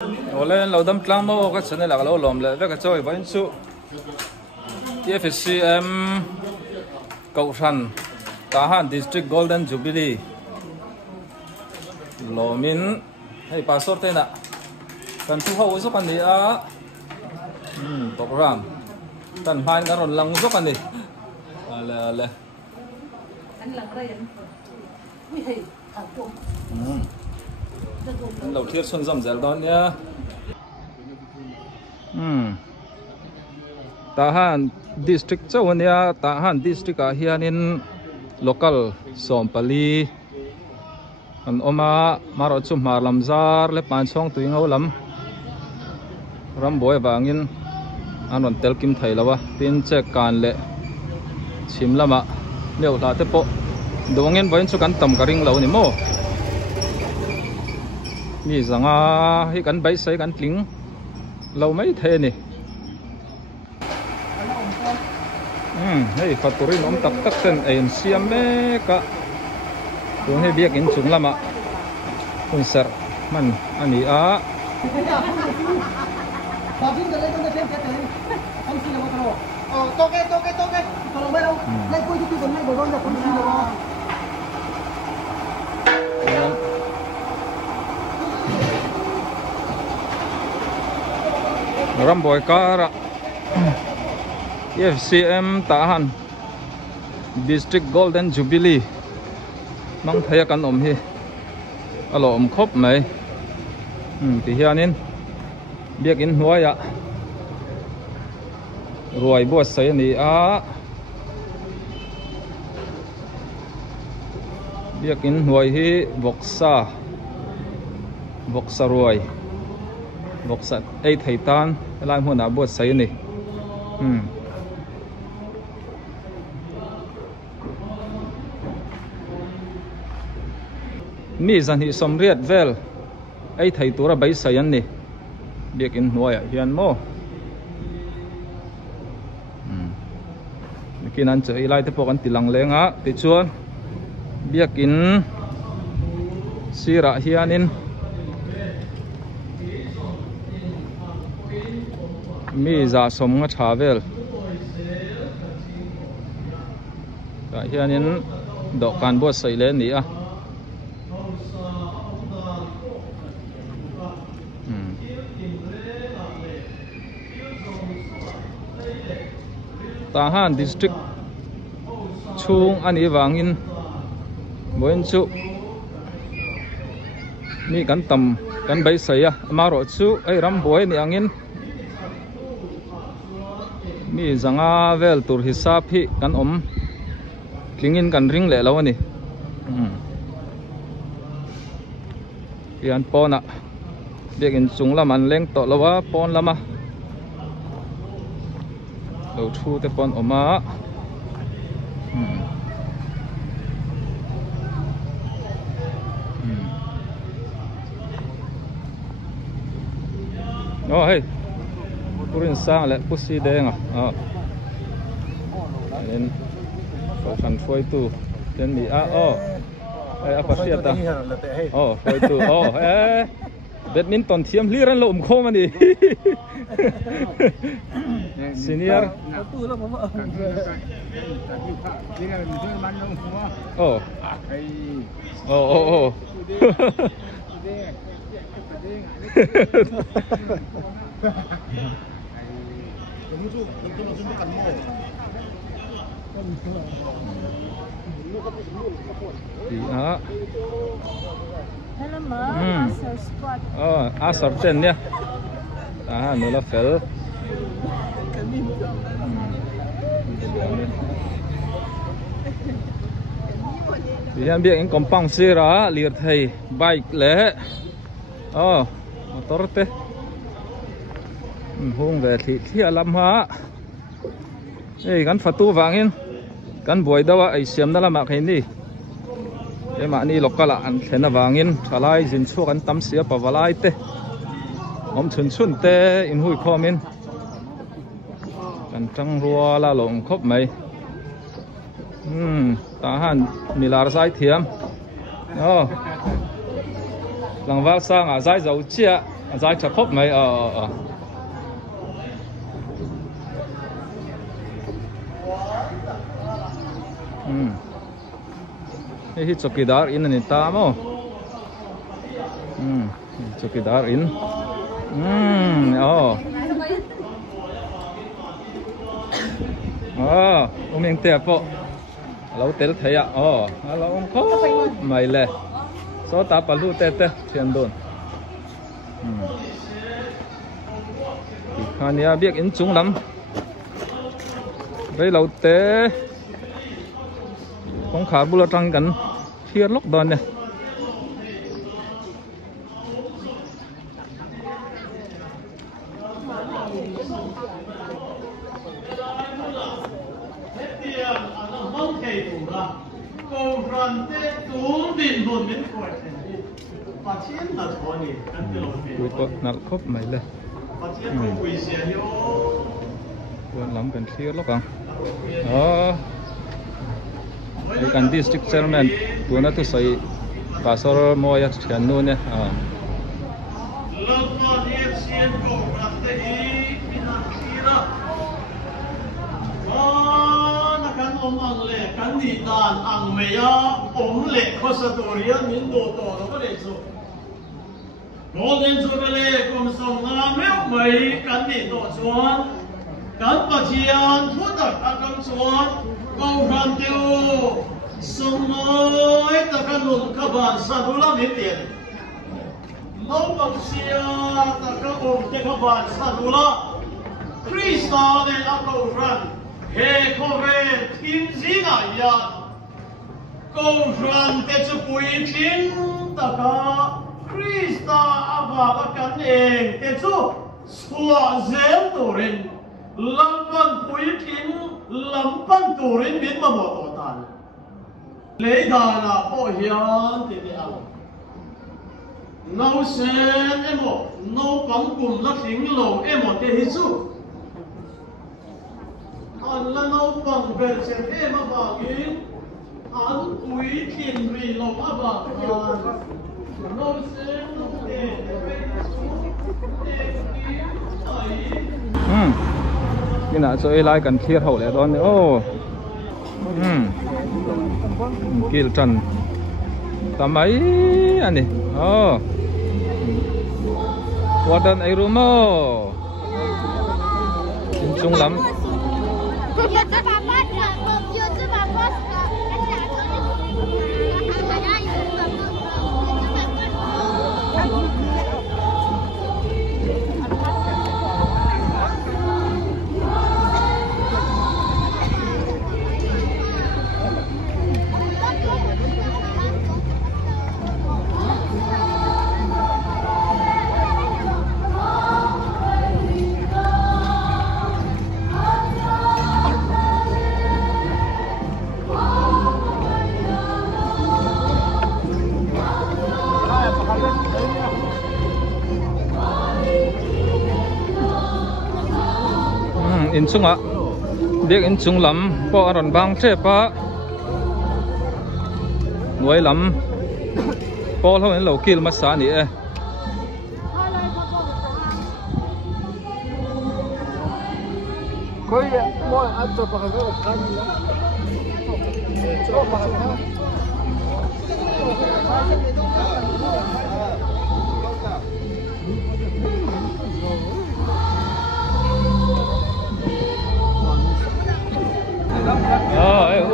lên lâu đâm clang mô cái chân này là lâu lòm lại với cái chơi vẫn su TFCM cầu săn Tahan District Golden Jubilee lomin hay passport thế nè cần thu hậu giúp anh đi program cần hai cái rồi lăng giúp anh đi là anh lăng đây anh đầu tiên xuân dầm dẻo đó nhá Tahan District châu nha Tahan District hianin local sompali an oma maro chu mar lamzar le pan chong tuing ho lam ram boy wangin anon tel kim thai lawa tin che kan le chim lama leo la te po dongin voin chu kan tam karing lo ni mo mi zanga hi kan bai sai kan tling lo mai the ni hey faturin om tak tak ten en siam me ka tung he biak in chung lama kun ser man ani a babin dale con de tem que tem ông xin lo toque kalau mau naik pun itu kan naik bolong dah pun xin lo Ramboy kara FCM Tahan District Golden Jubilee mang thấy kan om hi alo om khop mai thì hianin biak in huaya ruai bo sai ni a biak in huai hi boksa ruai boksa ei thei tan lai huna bo sai ni mi zan hi som riat vel ei thei tura bai sayan ni biak in hnuaya hian mo kinan che ilai te pok an tilang lenga ti chuan biak in sira hianin mi za som nga tha vel ka hianin do kan bo sai le ni a Tahan District chung ani wangin boin chu mi kan tam kan bai saya maro chu ai ram boy ni angin mi zanga vel tur hisap hi kan om klingin kan ring le law ni pian pona biakin chung lam an leng to lawa pon lama đầu thu te pon oma hey purin sang le pusi deng nên có phần phơi tu tên gì hey apa sih ta phơi tu badminton thiam liran lom khom ani senior hello ma asar squad asar ten ya nula fel Diyan biak in kompang sira lihat thei bike le motor te hung về thì alam ha ei kan fatu wangin kan buai dawa ai siam na lama khain ni ema ni lokala an thena wangin thalai jin chu kan tam sia pawalai te om chun te in hui khomin kan tang rua la lom khop mai Tahan milar sai thiam langwal sang zai dầu chia giải chặt khóc mày Hi chokidar in ani ta mo. Chokidar in. Ông te po. Lau tel thaya. Alo ông kho mai le. So ta palu te thian don. Khania biak in chung lam. Với lau te con khá bula trăng gần phía lốc đòn này. Cúi bọt nát khóc mày lên. Quên lắm gần phía lốc à. Ikan district chairman tuna tu sai pastor moya chanu ne ang le kan ni dan ang meya le khosatoria min do to no le so golden so le kom song na me mai kan ni do chuan kan pathian thu dak akam chuan câu ram tiêu sông nói ta kan lun ka ban sa du la ni tiền lâu bằng xia ta ka om te ka ban sa du la Krista ne a câu ram he kore tin zinga ya câu ram te chu pui tin ta ka Krista ava ka kan eng te chu sua zel torin lampan pui tin lampan turin bin mamototan leidana po hian ti ti ang no sen emo no pangkum la thing lo emo te hi chu an la no pang ber chen ema bangin an ui thin ri lo aba no sen no te cái nào cho lại cần thiệt hậu lẽ đó nữa kia trần tầm ấy anh này qua đơn ấy đúng không chung lắm in chung à biết in chung lắm bỏ ròn băng chế pa nuôi lắm bỏ lâu in lâu kia mà xa nè coi mỗi ăn cho bằng cái canh cho bằng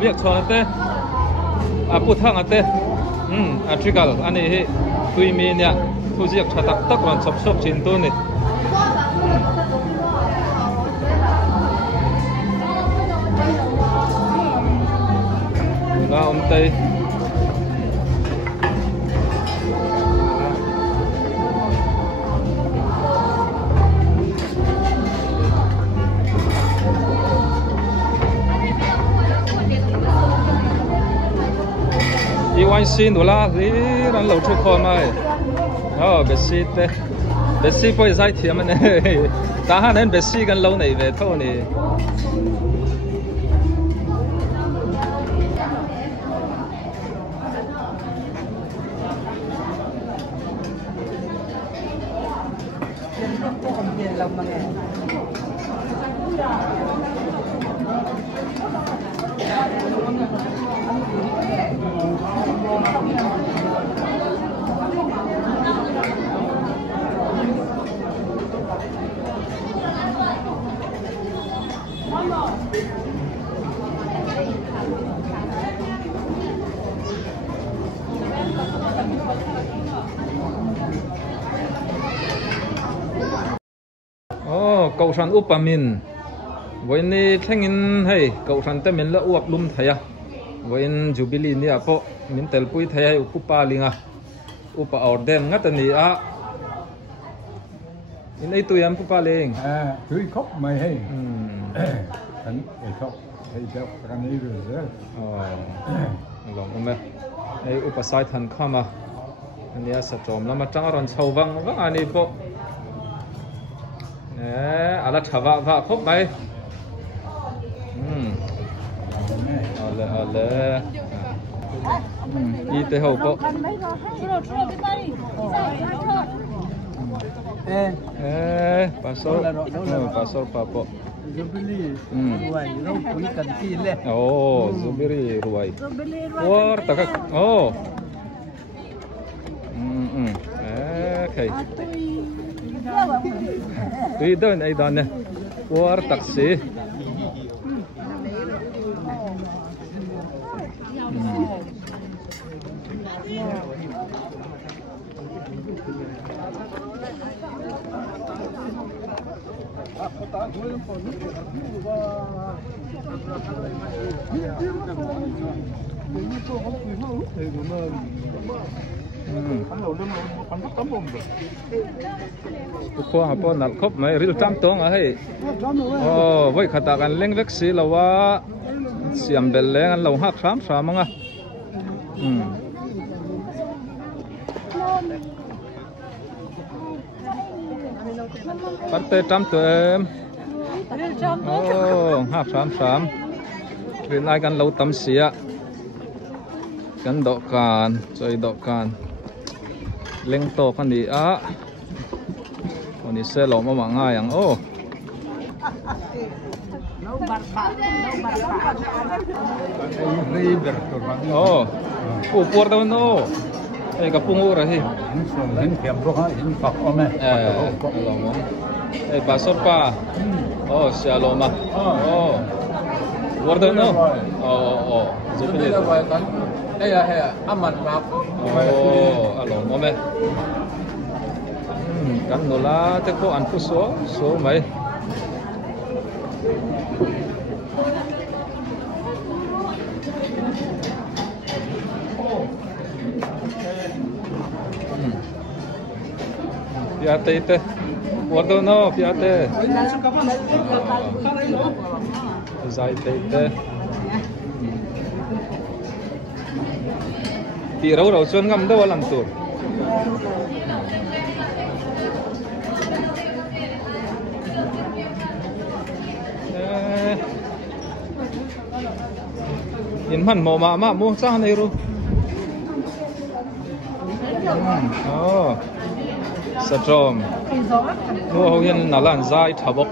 việc cho thế bút thang thế trigal anh ấy tùy mình nha thu diệt cho tắc tắc còn sập sập trên tôi này là ông tây Iwan xin đồ la thì đang lâu chụp phim này, bê sĩ phải giải thiệp mà này, ta hắn nên bê sĩ gần lâu này về thôi này. Cậu sản upamin với ni thengin hay cậu sản te min la uap lum thaya với jubilee ni apo min tel pui thaya upa linga upa orden ngatani a in ai tuyam upa ling tui khóc mày hay anh ai khóc hay đâu cái này rồi lòng không ai upa sai than khama anh ya sa trom lama tang ron chau wang wang ani po ala thava va khop mai ale y tế hậu po pastor papo Jubilee ruai rau pui kan ti le Jubilee ruai war takak okay tui don ai don ne war taksi Kau apa nak kop mai real time tong ahai. Voi katakan leng veksi lawa siam beleng an lau hak sam samanga. Partai tam tu em. Hak sam. Rinai kan lau tam sia. Kan dokan, coy dokan. Leng to kan di a. Ini saya lama manga yang upur tahun kapung ora sih. Lama. Pasor pa. Shalom. Upur tahun Jubilee. Aman maaf. Lama. Kan nula teko an puso so mai piate ite wardo no piate zai ite ti rau chon ngam do lam tur in man mo ma mo sa nei ru satrom no hoin nalan zai thabok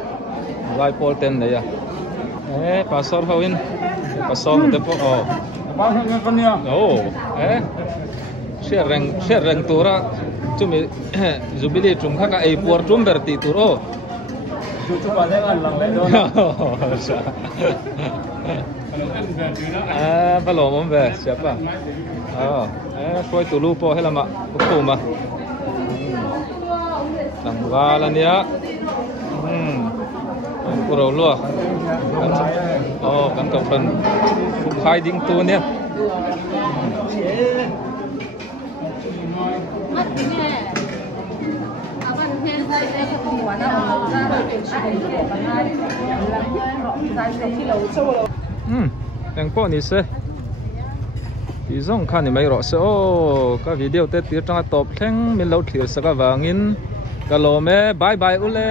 zai polten ne ya pasor hoin pasor te po ba thang con nha share reng tura chumi Jubilee chum kha ka ei por chum berti turo tu ba le an lang le do belum be siapa? Koi tulu po hela ma ukuma. Tanggalan ya. Puro lu. Kan ka friend. Hiding tu ni. Yang po ni se. Izong kan ni mai ro se ka video te tir tang top thleng min lo thlir saka wangin kalome bye bye ule